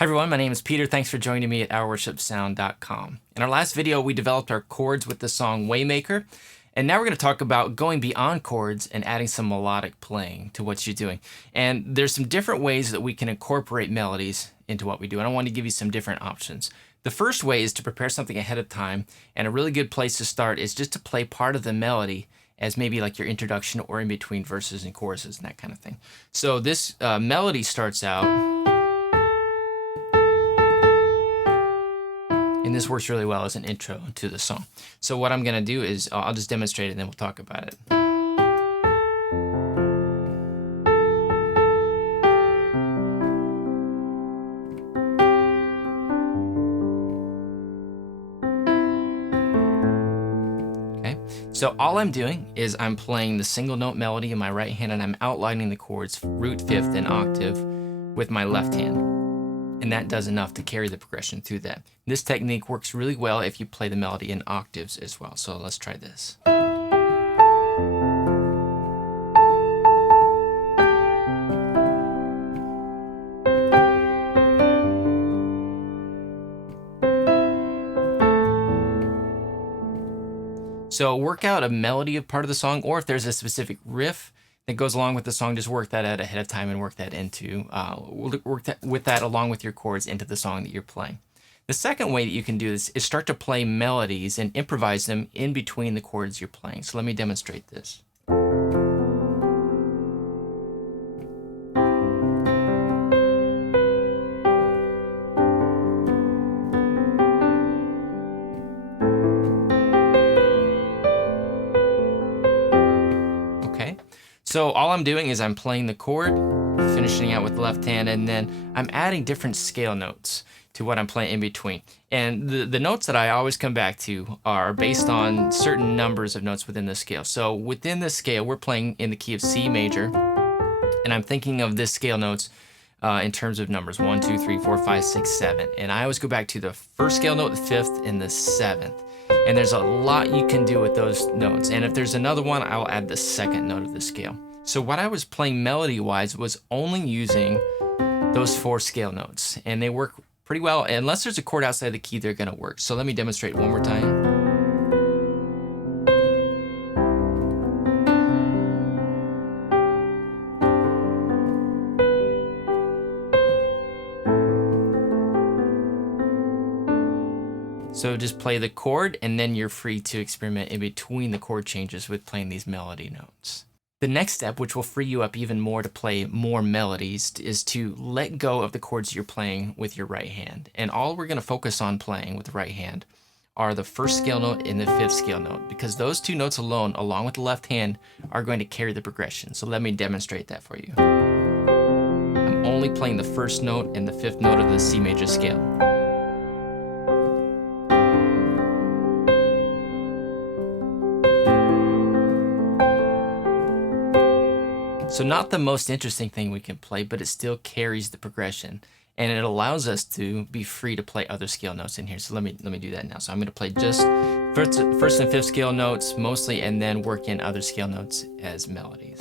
Hi everyone, my name is Peter. Thanks for joining me at ourworshipsound.com. In our last video, we developed our chords with the song Waymaker, and now we're going to talk about going beyond chords and adding some melodic playing to what you're doing. And there's some different ways that we can incorporate melodies into what we do, and I want to give you some different options. The first way is to prepare something ahead of time, and a really good place to start is just to play part of the melody as maybe like your introduction or in between verses and choruses and that kind of thing. So this melody starts out, and this works really well as an intro to the song. So what I'm gonna do is I'll just demonstrate it and then we'll talk about it. Okay, so all I'm doing is I'm playing the single note melody in my right hand and I'm outlining the chords root, fifth, and octave with my left hand. And that does enough to carry the progression through that. This technique works really well if you play the melody in octaves as well. So let's try this. So work out a melody of part of the song, or if there's a specific riff that goes along with the song, just work that out ahead of time and work that into with that along with your chords into the song that you're playing. The second way that you can do this is start to play melodies and improvise them in between the chords you're playing. So let me demonstrate this. So all I'm doing is I'm playing the chord, finishing out with the left hand, and then I'm adding different scale notes to what I'm playing in between. And the notes that I always come back to are based on certain numbers of notes within the scale. So within this scale, we're playing in the key of C major, and I'm thinking of this scale notes in terms of numbers 1, 2, 3, 4, 5, 6, 7. And I always go back to the first scale note, the fifth, and the seventh. And there's a lot you can do with those notes. And if there's another one, I'll add the second note of the scale. So what I was playing melody-wise was only using those 4 scale notes. And they work pretty well. Unless there's a chord outside the key, they're gonna work. So let me demonstrate one more time. So just play the chord, and then you're free to experiment in between the chord changes with playing these melody notes. The next step, which will free you up even more to play more melodies, is to let go of the chords you're playing with your right hand. And all we're gonna focus on playing with the right hand are the first scale note and the fifth scale note, because those 2 notes alone, along with the left hand, are going to carry the progression. So let me demonstrate that for you. I'm only playing the first note and the fifth note of the C major scale. So not the most interesting thing we can play, but it still carries the progression, and it allows us to be free to play other scale notes in here. So let me do that now. So I'm going to play just first and fifth scale notes mostly, and then work in other scale notes as melodies.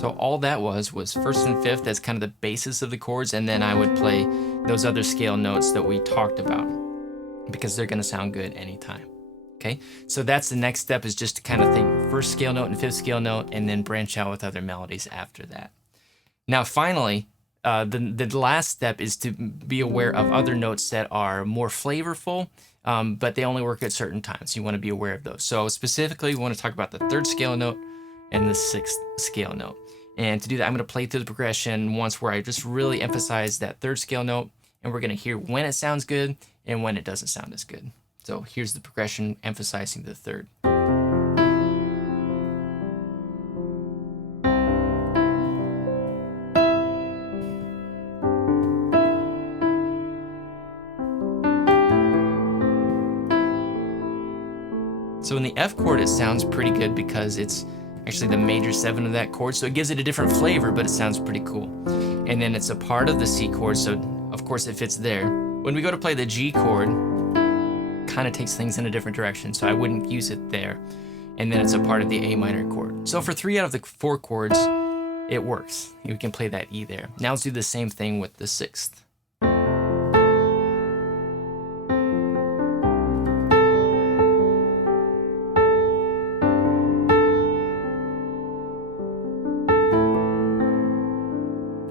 So all that was first and fifth as kind of the basis of the chords, and then I would play those other scale notes that we talked about because they're gonna sound good anytime, okay? So that's the next step, is just to kind of think first scale note and fifth scale note, and then branch out with other melodies after that. Now finally, the last step is to be aware of other notes that are more flavorful, but they only work at certain times. You wanna be aware of those. So specifically, we wanna talk about the third scale note and the sixth scale note. And to do that, I'm gonna play through the progression once where I just really emphasize that third scale note, and we're gonna hear when it sounds good and when it doesn't sound as good. So here's the progression emphasizing the third. So in the F chord, it sounds pretty good because it's actually the major 7 of that chord, so it gives it a different flavor, but it sounds pretty cool. And then it's a part of the C chord, so of course, it fits there. When we go to play the G chord, kind of takes things in a different direction, so I wouldn't use it there. And then it's a part of the A minor chord. So for 3 out of the 4 chords, it works. You can play that E there. Now let's do the same thing with the 6th.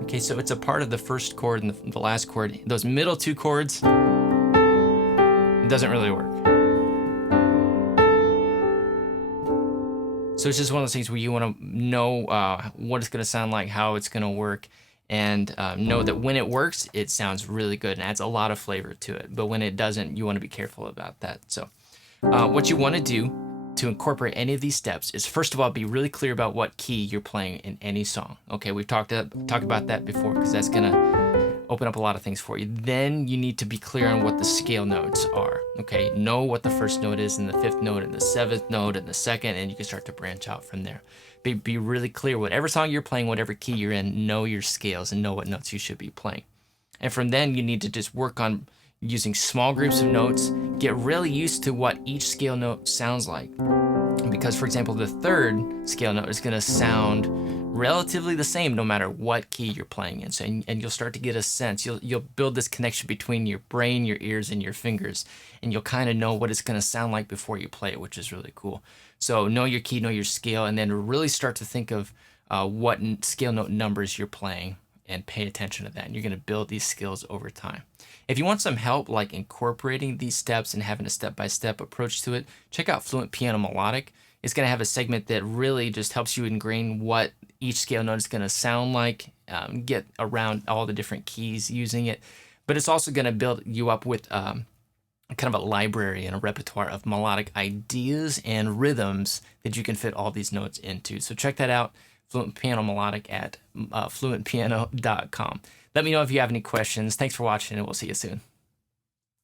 Okay, so it's a part of the first chord and the last chord. Those middle 2 chords, it doesn't really work. So it's just one of those things where you want to know what it's going to sound like, how it's going to work, and know that when it works, it sounds really good and adds a lot of flavor to it. But when it doesn't, you want to be careful about that. So what you want to do to incorporate any of these steps is, first of all, be really clear about what key you're playing in any song. Okay, we've talked about that before, because that's going to open up a lot of things for you. Then you need to be clear on what the scale notes are. Okay, know what the first note is and the 5th note and the 7th note and the 2nd, and you can start to branch out from there. Be really clear. Whatever song you're playing, whatever key you're in, know your scales and know what notes you should be playing. And from then, you need to just work on using small groups of notes, get really used to what each scale note sounds like. Because, for example, the 3rd scale note is going to sound relatively the same no matter what key you're playing in. So, and you'll start to get a sense. You'll build this connection between your brain, your ears, and your fingers, and you'll kind of know what it's going to sound like before you play it, which is really cool. So know your key, know your scale, and then really start to think of what scale note numbers you're playing, and pay attention to that. And you're going to build these skills over time. If you want some help like incorporating these steps and having a step-by-step approach to it, check out Fluent Piano Melodic. It's going to have a segment that really just helps you ingrain what each scale note is going to sound like, get around all the different keys using it. But it's also going to build you up with kind of a library and a repertoire of melodic ideas and rhythms that you can fit all these notes into. So check that out, Fluent Piano Melodic at fluentpiano.com. Let me know if you have any questions. Thanks for watching, and we'll see you soon.